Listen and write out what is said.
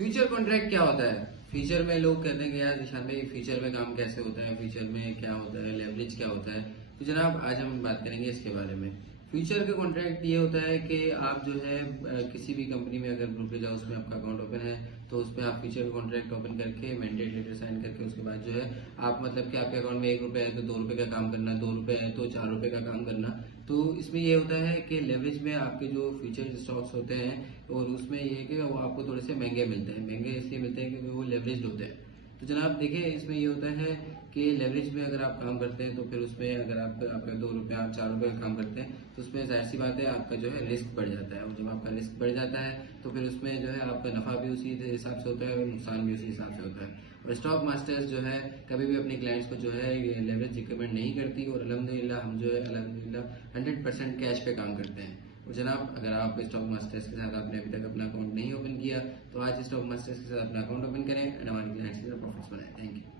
Future contract क्या होता है? फ्यूचर में लोग कहते हैं कि यार निशान भाई फ्यूचर में काम कैसे होता है, फ्यूचर में क्या होता है, लेवरेज क्या होता है। तो जनाब आज हम बात करेंगे इसके बारे में। फ्यूचर का कॉन्ट्रैक्ट ये होता है कि आप जो है किसी भी कंपनी में अगर ब्रोकरेज हाउस में आपका अकाउंट ओपन है तो उसमें आप फ्यूचर का कॉन्ट्रैक्ट ओपन करके मैंडेट लेटर साइन करके उसके बाद जो है आप मतलब कि आपके अकाउंट में 1 रुपए है तो 2 रुपए का काम करना, 2 रुपए है तो 4 रुपए का काम करना। तो इसमें ये होता है कि लेवरेज में आपके जो फ्यूचर स्टॉक्स होते हैं और उसमें ये है कि वो आपको थोड़े से महंगे मिलते हैं। महंगे इसलिए मिलते हैं क्योंकि वो लेवरेज होते हैं। तो जनाब देखिए इसमें ये होता है कि लेवरेज में अगर आप काम करते हैं तो फिर उसमें अगर आपका 2 रुपए आप 4 रुपए का काम करते हैं तो उसमें जाहिर सी बात है आपका जो है रिस्क बढ़ जाता है। और जब आपका रिस्क बढ़ जाता है तो फिर उसमें जो है आपका नफा भी उसी हिसाब से होता है और नुकसान भी उसी हिसाब से होता है। और स्टॉक मास्टर्स जो है कभी भी अपने क्लाइंट्स को जो है ये लेवरेज रिकमेंड नहीं करती और अल्हम्दुलिल्लाह हम जो है अल्हम्दुलिल्लाह 100% कैश पे काम करते हैं। और जनाब अगर आप स्टॉक मास्टर्स के साथ आपने अभी तक अपना अकाउंट नहीं ओपन किया तो आज स्टॉक मास्टर्स के साथ अपना अकाउंट ओपन करें एंड हमारे क्लाइंट्स के साथ प्रॉफिट्स बनाएं। Thank you.